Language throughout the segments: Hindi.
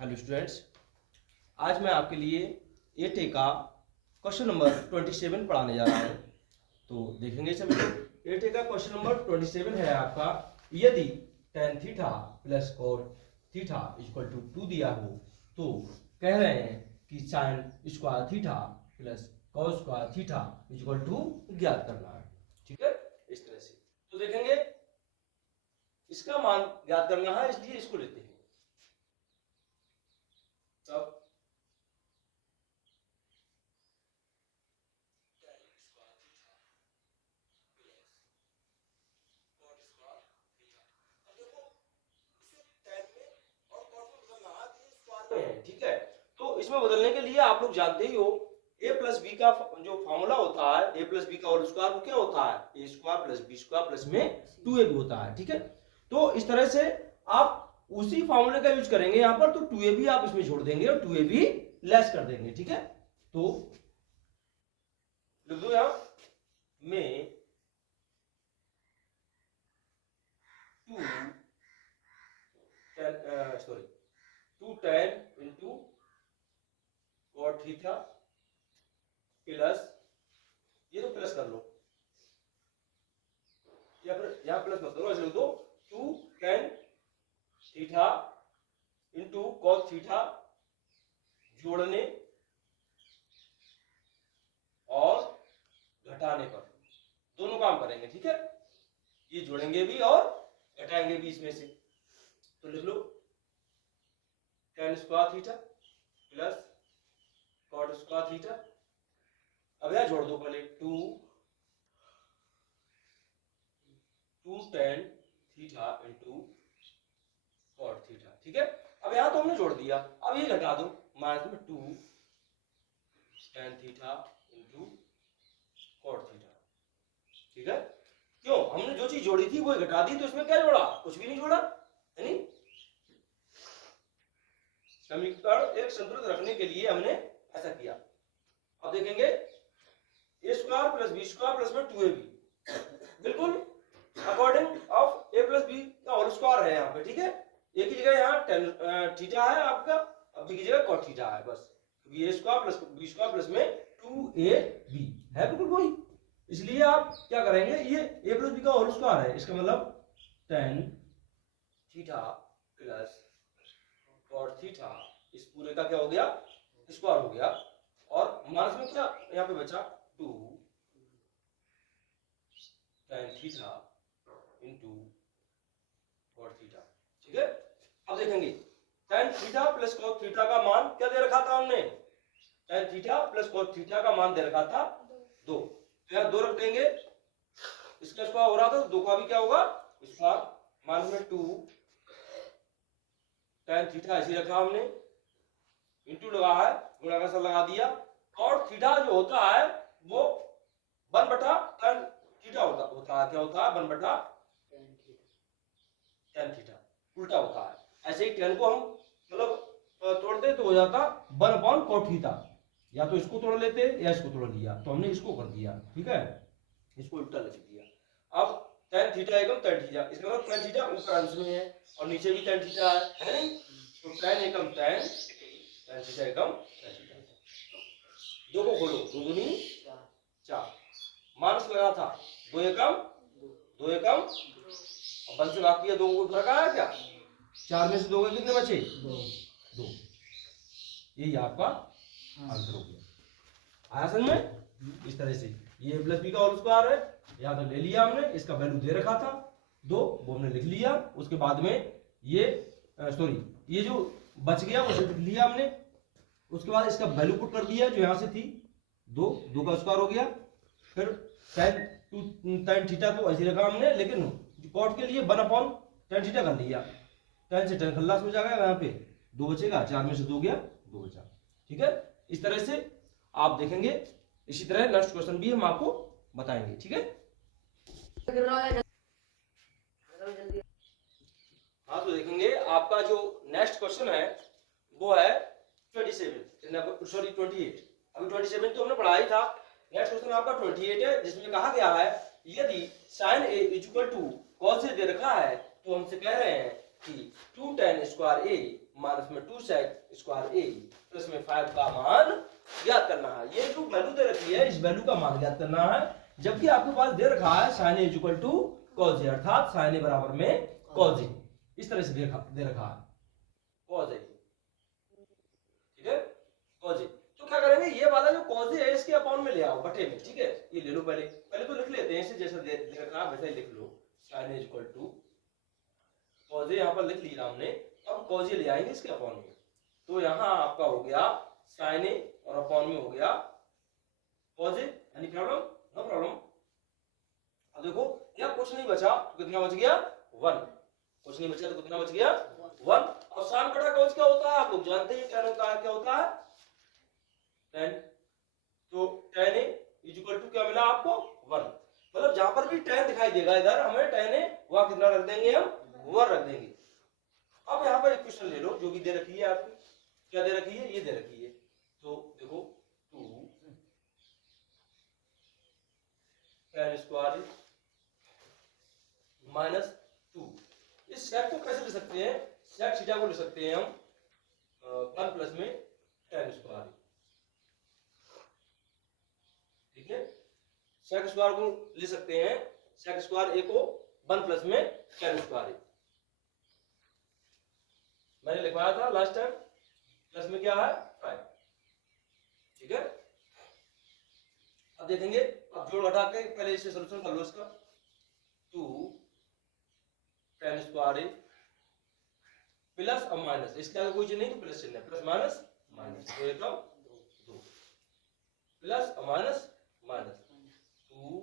हेलो स्टूडेंट्स, आज मैं आपके लिए एटे का क्वेश्चन नंबर 27 पढ़ाने जा रहा हूँ। तो देखेंगे सभी लोग। एटे का क्वेश्चन नंबर 27 है आपका, यदि tan theta plus cot theta equal to 2 दिया हो तो कह रहे हैं कि sin square theta plus cos square theta equal to ज्ञात करना है। ठीक है, इस तरह से। तो देखेंगे इसका मान ज्ञात करना है, इसलिए इसको लेते हैं। तब ठीक है, तो इसमें बदलने के लिए आप लोग जानते ही हो a प्लस बी का जो फॉर्मूला होता है, a प्लस बी का होल स्क्वायर, वो क्या होता है? a square plus B square plus में 2ab होता है। ठीक है, तो इस तरह से आप उसी फॉर्मूले का यूज करेंगे यहाँ पर। तो 2ab आप इसमें जोड़ देंगे और 2ab लेस कर देंगे। ठीक है, तो लिख दो यहां में 2 tan into cot theta plus, ये तो प्लस कर लो या फिर यहां प्लस मत करो, ऐसे लिख दो 2 tan theta into cot theta जोड़ने और घटाने पर, दोनों काम करेंगे। ठीक है, ये जोड़ेंगे भी और घटाएंगे भी इसमें से। तो लिख लो tan square theta plus cot square theta. अब यहां जोड़ दो पहले 2 tan theta into cot theta. ठीक है, अब यहां तो हमने जोड़ दिया, अब ये घटा दो, माइनस में 2 tan theta into cot theta. ठीक है, क्यों? हमने जो चीज जोड़ी थी वो घटा दी, तो इसमें क्या जोड़ा? कुछ भी नहीं जोड़ा, यानी समीकरण एक संतुलित रखने के लिए हमने ऐसा किया। अब देखेंगे a square plus B square plus में 2ab, बिल्कुल according of a plus B का होल स्क्वायर है यहाँ पे। ठीक है, a की जगह यहाँ tan थीटा है आपका, अब b की जगह cot थीटा है, बस a square plus B square plus में 2ab है, बिल्कुल वही। इसलिए आप क्या करेंगे, ये a प्लस बी का होल स्क्वायर है, इसका मतलब tan theta plus cot theta, इस पूरे का क्या हो गया? स्क्वायर हो गया, और माइनस में क्या यहाँ पे बचा? 2 tan theta into cot theta. ठीक है, अब देखेंगे tan theta plus cot theta का मान क्या दे रखा था हमने? tan theta plus cot theta का मान दे रखा था 2, तो यहाँ 2 रख देंगे, इसका स्क्वायर हो रहा था, 2 का भी क्या होगा? स्क्वायर, माइनस में 2 tan थीटा ऐसे रखा हमने, इंटू लगा है, गुणा का सा लगा दिया, और थीटा जो होता है वो 1 बटा tan थीटा होता है, क्या होता है? 1 बटा tan थीटा, उल्टा होता है। ऐसे ही tan को हम मतलब तोड़ते तो हो जाता 1 अपॉन cot थीटा, या तो इसको तोड़ लेते या इसको तोड़ लिया, तो हमने इसको कर दिया। ठीक है, इसको उल्टा लिख दिया। अब tan थीटा एकम tan थीटा, इसका मतलब tan थीटा ऊपर अंश में है और नीचे भी tan थीटा है नहीं, तो tan एकम tan थीटा एकम tan थीटा। दो को खोलो, 2 दूनी 4, माइनस लगा था 2 एकम 2 एकम, अब 1 से बाकी है 2 को फर्क आया क्या? 4 में से 2 के कितने बचे? 2। यही आपका आंसर हो गया। आया समझ में? इस तरह से ये a प्लस बी का होल स्क्वायर है, या तो ले लिया हमने, इसका वैल्यू दे रखा था 2, वो हमने लिख लिया। उसके बाद में ये ये जो बच गया वो लिख लिया हमने, उसके बाद इसका वैल्यू पुट कर दिया जो यहां से थी 2 का स्क्वायर हो गया। फिर tan थीटा तो ऐसे रखा हमने, लेकिन cot के लिए 1 अपॉन tan थीटा कर लिया, tan से tan खल्लास हो जाएगा, यहाँ पे 2 बचेगा, 4 में से 2 गया, 2 बचा। ठीक है, इस तरह से आप देखेंगे। इसी तरह नेक्स्ट क्वेश्चन भी हम आपको बताएंगे। ठीक है, हाँ, तो देखेंगे आपका जो नेक्स्ट क्वेश्चन है वो है 28। अभी 27 तो हमने पढ़ा ही था। नेक्स्ट क्वेश्चन आपका 28 है, जिसमें कहा गया है यदि sin a equal to cos a दे रखा है, तो हमसे कह रहे हैं कि 2 tan स्क्वायर ए माइनस में 2 sec स्क्वायर ए प्लस में 5 का मान ज्ञात करना है। ये जो वैल्यू दे रखी है इस वैल्यू का मान ज्ञात करना है, जबकि आपके पास दे रखा है sin a equal to cos a, अर्थात sin a बराबर में cos a, इस तरह से दे रखा है cos a, ठीक है cos a। तो क्या करेंगे, ये वाला जो cos a है इसके अपॉन में ले आओ बटे में, ठीक है। ये ले लो, पहले तो लिख लेते हैं इसे, जैसा दे रखा है वैसा ही लिख लो, sin a equal to cos a यहाँ पर लिख लिया हमने, अब cos a ले आएंगे इसके अपॉन में, तो यहाँ आपका हो गया sin a और अपॉन में हो गया cos a। Any problem? No problem. अब देखो यहाँ कुछ नहीं बचा तो कितना बच गया 1, कुछ नहीं बचा तो कितना बच गया 1। और sin बटा cos क्या होता है आप लोग जानते हैं, tan होता है, क्या होता है tan, तो tan a इक्वल टू क्या मिला आपको 1, मतलब जहां पर भी tan दिखाई देगा इधर हमें tan a वहां कितना रख देंगे हम 1 रख देंगे। अब यहाँ पर एक क्वेश्चन ले लो जो भी दे रखी है आपकी, क्या दे रखी है, ये दे रखी है, तो देखो 2 tan स्क्वायर माइनस 2, इस सेक को कैसे ले सकते हैं, सेक थीटा को ले सकते हैं हम 1 प्लस में tan स्क्वायर, ठीक है। सेक स्क्वायर को ले सकते हैं, सेक स्क्वायर ए को 1 प्लस में tan स्क्वायर, मैंने लिखवाया था लास्ट टाइम, प्लस में क्या है 5, ठीक है। अब देखेंगे, अब जोड़ घटा के पहले इसे सॉल्यूशन कर लो इसका, 2 tan स्क्वायर ए प्लस अब माइनस, इसके आगे कोई चीज नहीं तो प्लस चिन्ह है, प्लस माइनस माइनस, तो एकदम 2 plus minus minus 2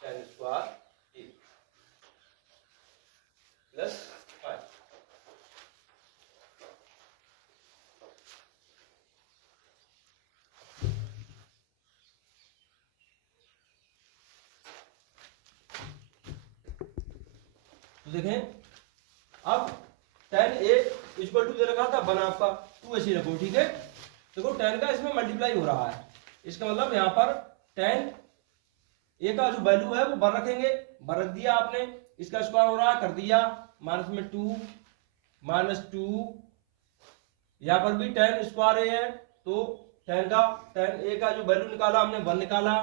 tan square a plus 5। तो देखें अब tan a इक्वल टू दे रखा था 1 आपका, 2 ऐसे रखो, ठीक है। देखो tan का इसमें मल्टीप्लाई हो रहा है, इसका मतलब यहाँ पर tan a का जो वैल्यू है वो 1 रखेंगे, 1 रख दिया आपने, इसका स्क्वायर हो रहा है कर दिया, माइनस में 2 माइनस 2, यहाँ पर भी tan स्क्वायर a है, तो tan a का जो वैल्यू निकाला हमने 1 निकाला,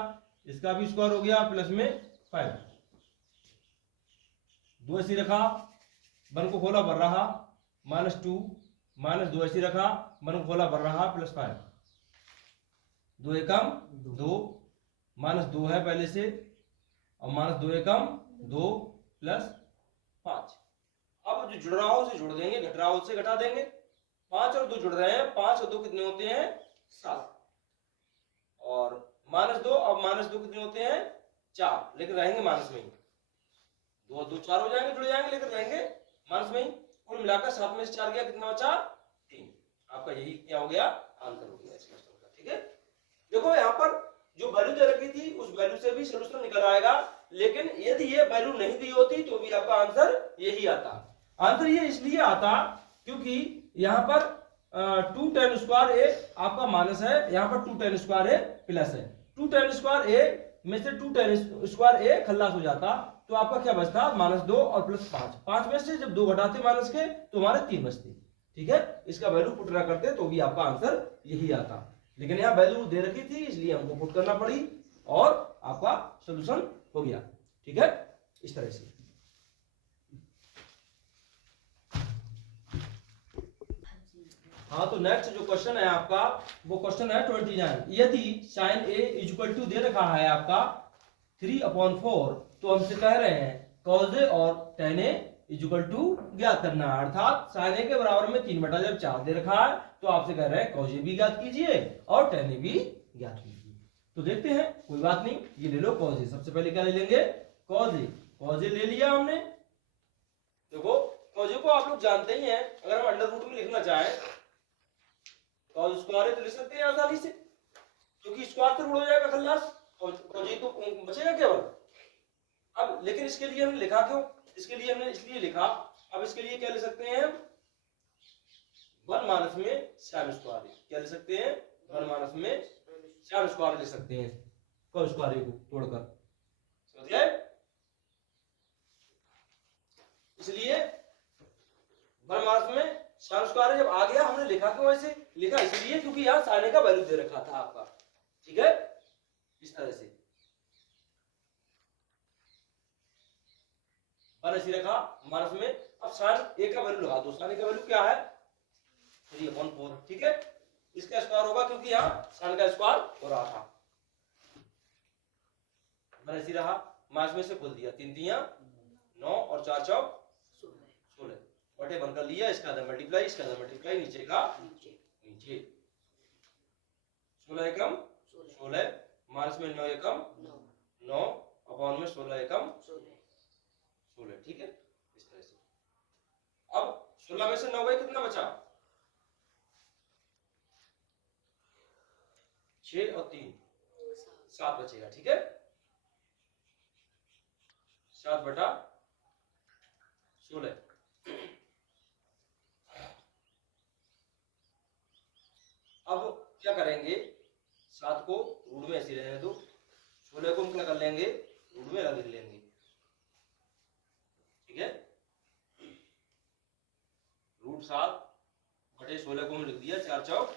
इसका भी स्क्वायर हो गया प्लस में 5, 2 ऐसी रखा, 1 को खोला भर रहा, माइनस 2 माइनस 2 ऐसी रखा, 1 को खोला भर रहा प्लस 5, 2 एकम 2, माइनस 2 है पहले से, और माइनस 2 एकम 2 प्लस 5। अब जो जुड़ रहा हो उसे जोड़ देंगे, घट रहा हो उसे घटा देंगे, 5 और 2 जुड़ रहे हैं, 5 और 2 कितने होते हैं 7, और माइनस 2, अब माइनस 2 कितने होते हैं 4, लेकिन रहेंगे माइनस में ही, 2 और 2 4 हो जाएंगे, जुड़ जाएंगे, लेकिन रहेंगे माइनस में ही। कुल मिलाकर 7 में से 4 गया, कितना बचा 3, आपका यही क्या हो गया आंसर हो गया इस क्वेश्चन का, ठीक है। देखो यहाँ पर जो वैल्यू दे रखी थी उस वैल्यू से भी सॉल्यूशन निकल आएगा, लेकिन यदि ये वैल्यू नहीं दी होती तो भी आपका आंसर यही आता। आंसर ये इसलिए आता क्योंकि यहाँ पर 2 tan स्क्वायर ए आपका माइनस है, यहाँ पर 2 tan स्क्वायर ए प्लस है, 2 tan स्क्वायर ए में से 2 tan स्क्वायर ए खल्लास हो जाता, तो आपका क्या बचता माइनस 2 और प्लस 5, 5 में से जब 2 घटाते माइनस के तो हमारे 3 बचते, ठीक है। इसका वैल्यू पुट करते तो भी आपका आंसर यही आता, लेकिन यहाँ वैल्यू दे रखी थी इसलिए हमको पुट करना पड़ी और आपका सॉल्यूशन हो गया, ठीक है, इस तरह से। हाँ, तो नेक्स्ट जो क्वेश्चन है आपका वो क्वेश्चन है 29। यदि sin a इक्वल टू दे रखा है आपका 3/4, तो हमसे कह रहे हैं cos a और tan a इक्वल टू ज्ञात करना है, अर्थात sin a के बराबर में 3/4 दे रखा है, तो आपसे कह रहे हैं cos a भी ज्ञात कीजिए और tan a भी ज्ञात कीजिए। तो देखते हैं, कोई बात नहीं, ये ले लो cos a, सबसे पहले क्या ले लेंगे cos a ले लिया हमने। देखो cos a को आप लोग जानते ही हैं, अगर हम अंडर रूट में लिखना चाहें cos स्क्वायर तो लिख सकते हैं आसानी से, क्योंकि स्क्वायर से हो जाएगा खल्लास, और cos a तो बचेगा केवल। अब लेकिन इसके लिए हमने लिखा क्यों, इसके लिए हमने इसलिए लिखा, अब इसके लिए क्या ले सकते हैं हम 1 माइनस में sin स्क्वायर, क्या ले सकते हैं 1 माइनस में sin स्क्वायर ले सकते हैं, cos स्क्वायर को तोड़कर, समझ गए। इसलिए बनमानस में साइन स्क्वायर जब आ गया, हमने लिखा क्यों ऐसे? लिखा इसलिए क्योंकि यहाँ साइन का वैल्यू दे रखा था आपका, ठीक है, इस तरह से बन ऐसी रखा मानस में। अब साइन ए का वैल्यू लगा दो, साइन ए का वैल्यू क्या है? 3/4, ठीक है, इसका स्क्वायर होगा क्योंकि यहाँ साइन का स्क्वायर हो रहा था। बन ऐसी रहा, मानस में से खोल दिया, 3 तिया 9 और 4 चौक 16, बटे बन कर लिया, इसका अंदर मल्टीप्लाई, इसका अंदर मल्टीप्लाई, नीचे का नीचे, 16 एकम 16, माइनस में 9 एकम 9 अपॉन में 16 एकम 16, ठीक है, इस तरह से। अब 16 में से 9 गए, कितना बचा? 6 और 3 7 बचेगा, ठीक है, 7/16। अब क्या करेंगे, 7 को रूट में ऐसे रहने दो, 16 को हम क्या कर लेंगे, रूट में अलग लिख लेंगे, ठीक है, √7/16 को हम लिख दिया 4 चौक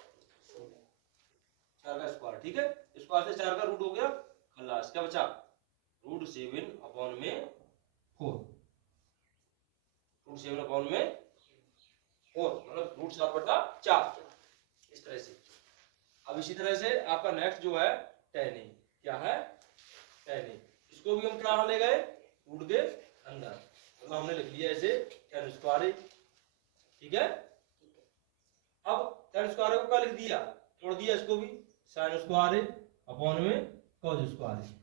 4 का स्क्वायर, ठीक है, स्क्वायर से 4 का रूट हो गया, खल्लास, क्या बचा? √7/4, √7/4 मतलब √7/4, इस तरह से। अब इसी तरह से आपका नेक्स्ट जो है tan a, क्या है? tan a, इसको भी हम कहाँ ले गए? रूट के अंदर, मतलब हमने लिख लिया ऐसे tan स्क्वायर, ठीक है। अब tan स्क्वायर को क्या लिख दिया? तोड़ दिया इसको भी, sin स्क्वायर अपॉन में cos स्क्वायर।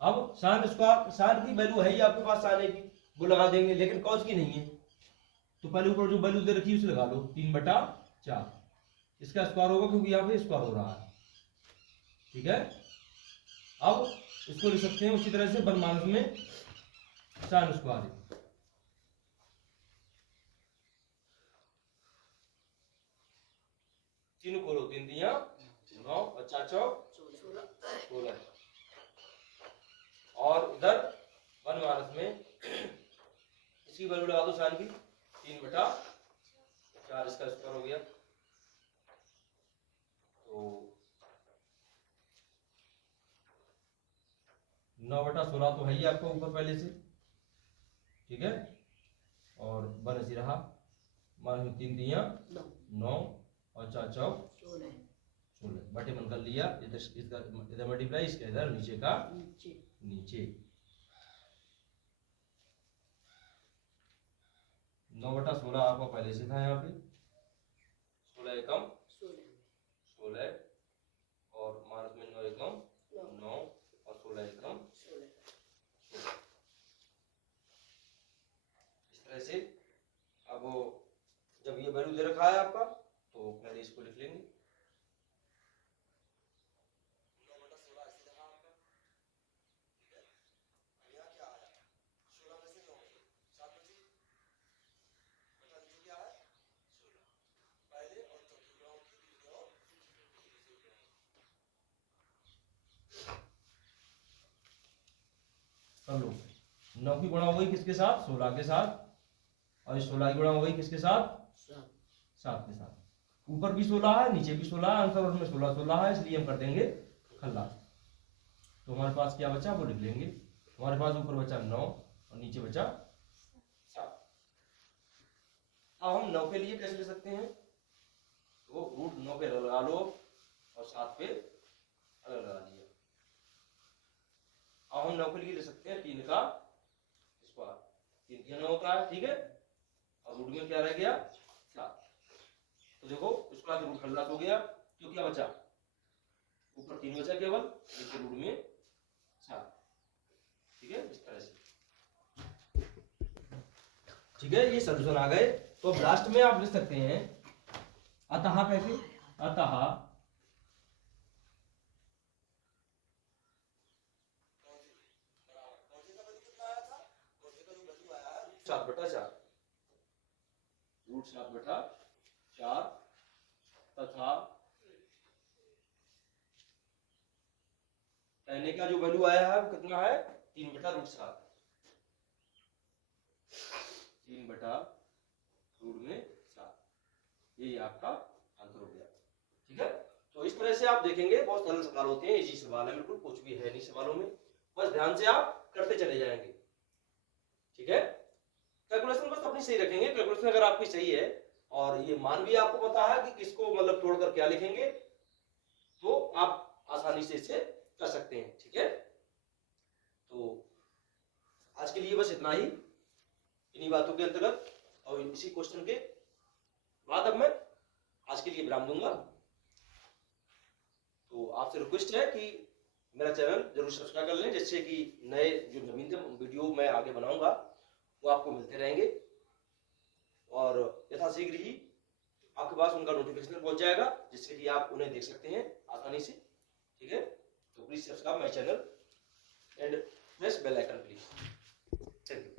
अब sin स्क्वायर, sin की वैल्यू है ही आपके पास sin की, वो लगा देंगे, लेकिन cos की नहीं है, तो पहले ऊपर जो वैल्यू दे रखी है उसे लगा लो, 3/4, इसका स्क्वायर होगा क्योंकि यहाँ पे स्क्वायर हो रहा है, ठीक है। अब इसको लिख सकते हैं उसी तरह से बनमानस में sin स्क्वायर, तीन खोलो, 3 तिया 9 और 4 चौक 16, और इधर बनमानस में इसकी वैल्यू लगा दो साइन की, 3/4, इसका स्क्वायर हो गया, तो 9/16 तो है ही आपको ऊपर पहले से, ठीक है, और बन ऐसी रहा, मान 3 तिया 9 और 4 चौक 16, बटे बन कर लिया, इधर मल्टीप्लाई, इसके इधर नीचे का नीचे, 9/16 आपका पहले से था यहाँ पे, 16 एकम 16 और माइनस में 9 एकम 9 और 16 एकम 16, इस तरह से। अब जब ये वैल्यू दे रखा है आपका, तो पहले इसको लिख लेंगे, 9/16 ऐसे रहा आपका, ठीक है। अब यहाँ क्या आया, 16 में से 9 7 बचे, बता नीचे क्या है 16, पहले और चौथी गुणा होती है, दूसरे और तीसरे गुणा, कर लो, 9 की गुणा हो गई किसके साथ? 16 के साथ, और 16 की गुणा हो गई किसके साथ? 7 के साथ, ऊपर भी 16 है, नीचे भी 16 है, आंसर उसमें 16 है, इसलिए हम कर देंगे खल्लास। तो हमारे पास क्या बचा वो लिख लेंगे, हमारे पास ऊपर बचा 9 और नीचे बचा 7। अब हम 9 के लिए कैसे ले सकते हैं, तो √9 पे लगा लो और 7 पे अलग लगा दिया। अब हम 9 के लिए ले सकते हैं 3 का स्क्वायर, 3 तिया 9 होता है, ठीक है, और रूट में क्या रह गया 7, तो देखो उसका रूट खल्लास हो गया, तो क्या बचा? ऊपर 3 बचा केवल, नीचे रूट में 7, ठीक है, इस तरह से, ठीक है, ये सॉल्यूशन आ गए। तो अब लास्ट में आप लिख सकते हैं अतः, कैसे? अतः 7/4, √7/4 तथा tan का जो वैल्यू आया है वो कितना है? 3/√7, रूट में 7, ये आपका आंसर हो गया। ठीक है, तो इस तरह से आप देखेंगे बहुत सरल सवाल होते हैं, इजी सवाल है, बिल्कुल कुछ भी है नहीं सवालों में, बस ध्यान से आप करते चले जाएंगे। ठीक है, कैलकुलेशन बस अपनी सही रखेंगे, कैलकुलेशन अगर आपकी सही है और ये मान भी आपको पता है कि किसको मतलब तोड़कर क्या लिखेंगे, तो आप आसानी से इसे कर सकते हैं। ठीक है, तो आज के लिए बस इतना ही, इन्हीं बातों के अंतर्गत और इसी क्वेश्चन के बाद अब मैं आज के लिए विराम दूंगा। तो आपसे रिक्वेस्ट है कि मेरा चैनल जरूर सब्सक्राइब कर लें, जिससे कि नए जो नवीनतम वीडियो मैं आगे बनाऊंगा वो आपको मिलते रहेंगे और यथाशीघ्र ही आपके पास उनका नोटिफिकेशन पहुंच जाएगा, जिससे कि आप उन्हें देख सकते हैं आसानी से। ठीक है, तो please subscribe my channel and press bell icon please. Thank you.